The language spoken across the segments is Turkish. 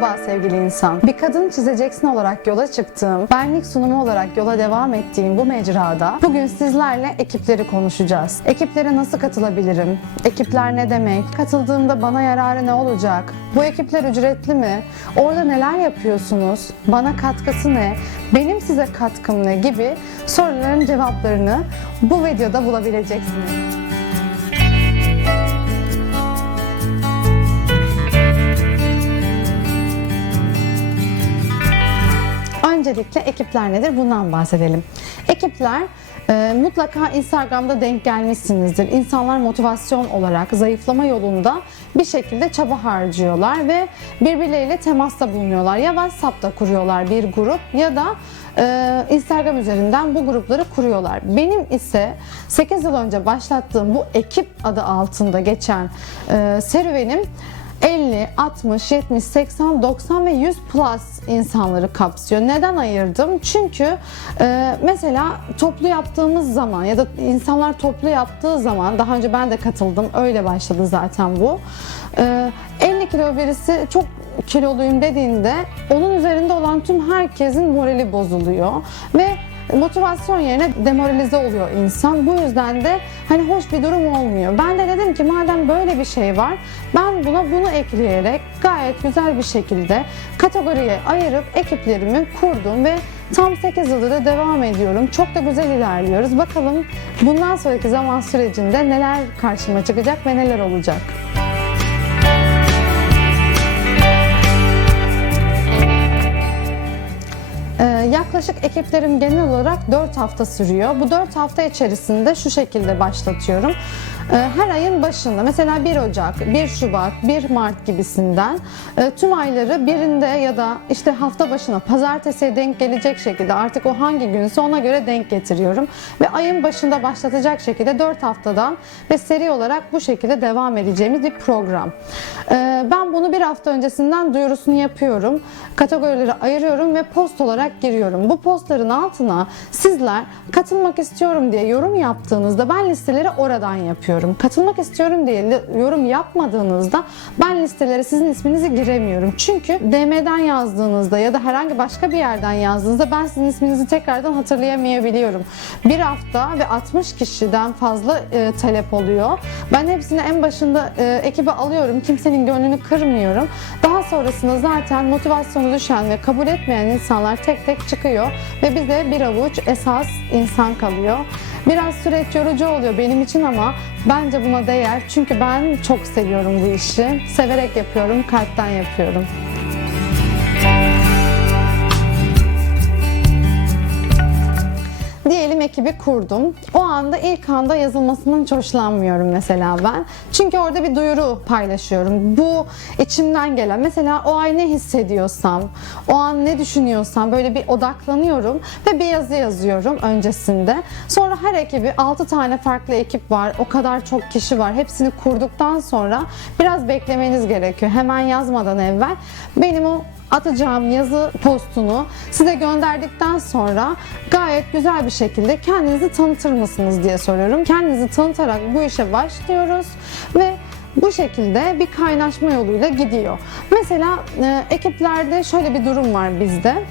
Merhaba sevgili insan. Bir kadın çizeceksin olarak yola çıktığım, benlik sunumu olarak yola devam ettiğim bu mecrada bugün sizlerle ekipleri konuşacağız. Ekiplere nasıl katılabilirim? Ekipler ne demek? Katıldığımda bana yararı ne olacak? Bu ekipler ücretli mi? Orada neler yapıyorsunuz? Bana katkısı ne? Benim size katkım ne? gibi soruların cevaplarını bu videoda bulabileceksiniz. Öncelikle ekipler nedir? Bundan bahsedelim. Ekipler e, mutlaka Instagram'da denk gelmişsinizdir. İnsanlar motivasyon olarak zayıflama yolunda bir şekilde çaba harcıyorlar ve birbirleriyle temasta bulunuyorlar. Ya WhatsApp'ta kuruyorlar bir grup ya da e, Instagram üzerinden bu grupları kuruyorlar. Benim ise 8 yıl önce başlattığım bu ekip adı altında geçen e, serüvenim 50, 60, 70, 80, 90 ve 100 plus insanları kapsıyor. Neden ayırdım? Çünkü e, mesela toplu yaptığımız zaman ya da insanlar toplu yaptığı zaman daha önce ben de katıldım. Öyle başladı zaten bu. E, 50 kilo birisi çok kiloluyum dediğinde onun üzerinde olan tüm herkesin morali bozuluyor ve motivasyon yerine demoralize oluyor insan. Bu yüzden de hani hoş bir durum olmuyor. Ben de dedim ki madem böyle bir şey var ben buna bunu ekleyerek gayet güzel bir şekilde kategoriye ayırıp ekiplerimi kurdum ve tam 8 yıldır da devam ediyorum. Çok da güzel ilerliyoruz. Bakalım bundan sonraki zaman sürecinde neler karşıma çıkacak ve neler olacak. Yaklaşık ekiplerim genel olarak 4 hafta sürüyor. Bu 4 hafta içerisinde şu şekilde başlatıyorum. Ee, her ayın başında mesela 1 Ocak, 1 Şubat, 1 Mart gibisinden e, tüm ayları birinde ya da işte hafta başına pazartesiye denk gelecek şekilde artık o hangi günse ona göre denk getiriyorum. Ve ayın başında başlatacak şekilde 4 haftadan ve seri olarak bu şekilde devam edeceğimiz bir program. Ee, ben bunu bir hafta öncesinden duyurusunu yapıyorum. Kategorileri ayırıyorum ve post olarak giriyorum. Bu postların altına sizler katılmak istiyorum diye yorum yaptığınızda ben listeleri oradan yapıyorum. Katılmak istiyorum diye yorum yapmadığınızda ben listelere sizin isminizi giremiyorum. Çünkü DM'den yazdığınızda ya da herhangi başka bir yerden yazdığınızda ben sizin isminizi tekrardan hatırlayamayabiliyorum. Bir hafta ve 60 kişiden fazla e, talep oluyor. Ben hepsini en başında e, ekibe alıyorum. Kimsenin gönlünü kırmıyorum. Daha sonrasında zaten motivasyonu düşen ve kabul etmeyen insanlar tek tek çıkıyor ve bize bir avuç esas insan kalıyor. Biraz süreç yorucu oluyor benim için ama bence buna değer. Çünkü ben çok seviyorum bu işi. Severek yapıyorum, kalpten yapıyorum. Diyelim ekibi kurdum. O anda ilk anda yazılmasından hiç hoşlanmıyorum mesela ben. Çünkü orada bir duyuru paylaşıyorum. Bu içimden gelen mesela o ay ne hissediyorsam, o an ne düşünüyorsam böyle bir odaklanıyorum ve bir yazı yazıyorum öncesinde. Sonra her ekibi 6 tane farklı ekip var. O kadar çok kişi var. Hepsini kurduktan sonra biraz beklemeniz gerekiyor. Hemen yazmadan evvel benim o atacağım yazı postunu size gönderdikten sonra gayet güzel bir şekilde kendinizi tanıtır mısınız diye soruyorum. Kendinizi tanıtarak bu işe başlıyoruz ve bu şekilde bir kaynaşma yoluyla gidiyor. Mesela e, ekiplerde şöyle bir durum var bizde.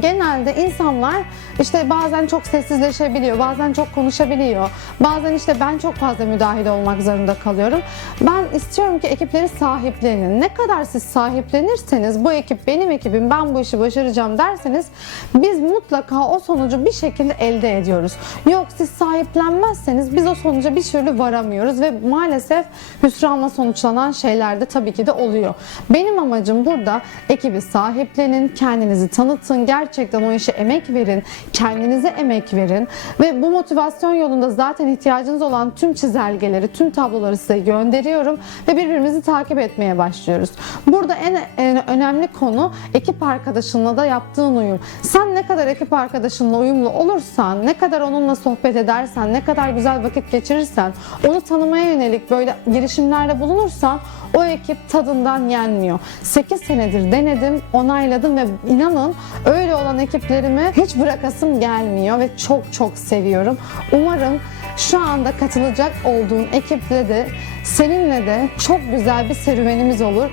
Genelde insanlar işte bazen çok sessizleşebiliyor, bazen çok konuşabiliyor. Bazen işte ben çok fazla müdahil olmak zorunda kalıyorum. Ben istiyorum ki ekipleri sahiplenin. Ne kadar siz sahiplenirseniz bu ekip benim ekibim, ben bu işi başaracağım derseniz biz mutlaka o sonucu bir şekilde elde ediyoruz. Yok siz sahiplenmezseniz biz o sonuca bir türlü varamıyoruz ve maalesef hüsranla sonuçlanan şeyler de tabii ki de oluyor. Benim amacım burada ekibi sahiplenin, kendinizi tanıtın, gerçekten o işe emek verin, kendinize emek verin ve bu motivasyon yolunda zaten ihtiyacınız olan tüm çizelgeleri, tüm tabloları size gönderiyorum ve birbirimizi takip etmeye başlıyoruz. Burada en, en önemli konu ekip arkadaşınla da yaptığın uyum. Sen ne kadar ekip arkadaşınla uyumlu olursan, ne kadar onunla sohbet edersen, ne kadar güzel vakit geçirirsen, onu tanımaya yönelik böyle girişimlerde bulunursan o ekip tadından yenmiyor. 8 senedir denedim, onayladım ve inanın öyle olan ekiplerimi hiç bırakasım gelmiyor ve çok çok seviyorum. Umarım şu anda katılacak olduğun ekiple de seninle de çok güzel bir serüvenimiz olur.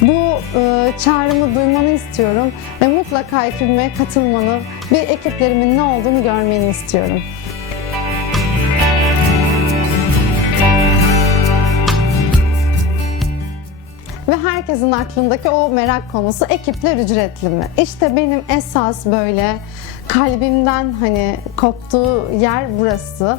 Bu e, çağrımı duymanı istiyorum ve mutlaka ekibime katılmanı, bir ekiplerimin ne olduğunu görmeni istiyorum. Ve herkesin aklındaki o merak konusu ekipler ücretli mi? İşte benim esas böyle kalbimden hani koptuğu yer burası.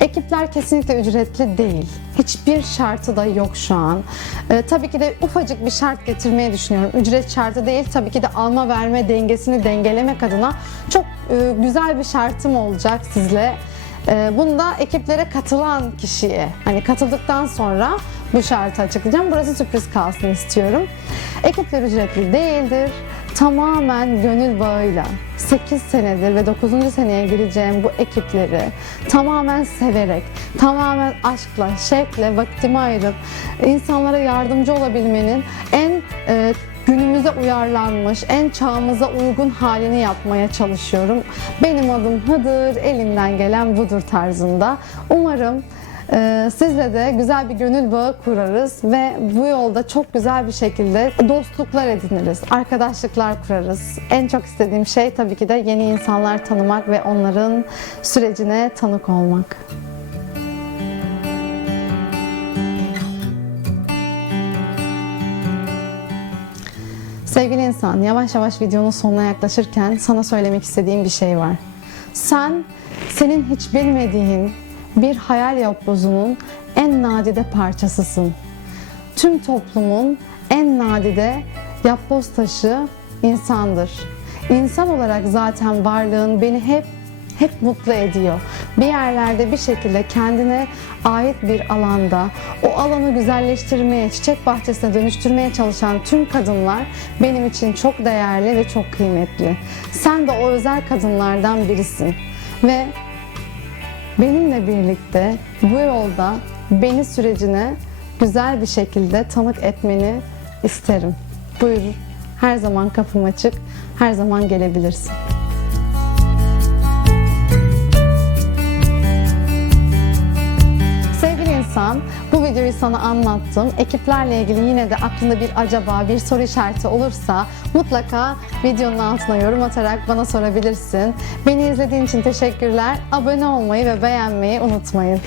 Ekipler kesinlikle ücretli değil. Hiçbir şartı da yok şu an. Ee, tabii ki de ufacık bir şart getirmeyi düşünüyorum. Ücret şartı değil, tabii ki de alma verme dengesini dengelemek adına çok e, güzel bir şartım olacak sizle. Ee, Bunu da ekiplere katılan kişiye, hani katıldıktan sonra bu şartı açıklayacağım. Burası sürpriz kalsın istiyorum. Ekipler ücretli değildir. Tamamen gönül bağıyla 8 senedir ve 9. seneye gireceğim bu ekipleri tamamen severek, tamamen aşkla, şevkle vaktimi ayırıp insanlara yardımcı olabilmenin en e, günümüze uyarlanmış, en çağımıza uygun halini yapmaya çalışıyorum. Benim adım Hıdır, elimden gelen budur tarzında. Umarım sizle de güzel bir gönül bağı kurarız ve bu yolda çok güzel bir şekilde dostluklar ediniriz, arkadaşlıklar kurarız. En çok istediğim şey tabii ki de yeni insanlar tanımak ve onların sürecine tanık olmak. Sevgili insan, yavaş yavaş videonun sonuna yaklaşırken sana söylemek istediğim bir şey var. Sen, senin hiç bilmediğin bir hayal yapbozunun en nadide parçasısın. Tüm toplumun en nadide yapboz taşı insandır. İnsan olarak zaten varlığın beni hep hep mutlu ediyor. Bir yerlerde bir şekilde kendine ait bir alanda o alanı güzelleştirmeye, çiçek bahçesine dönüştürmeye çalışan tüm kadınlar benim için çok değerli ve çok kıymetli. Sen de o özel kadınlardan birisin. Ve benimle birlikte bu yolda beni sürecine güzel bir şekilde tanık etmeni isterim. Buyur, her zaman kapım açık, her zaman gelebilirsin. Sevgili insan, videoyu sana anlattım. Ekiplerle ilgili yine de aklında bir acaba, bir soru işareti olursa mutlaka videonun altına yorum atarak bana sorabilirsin. Beni izlediğin için teşekkürler. Abone olmayı ve beğenmeyi unutmayın.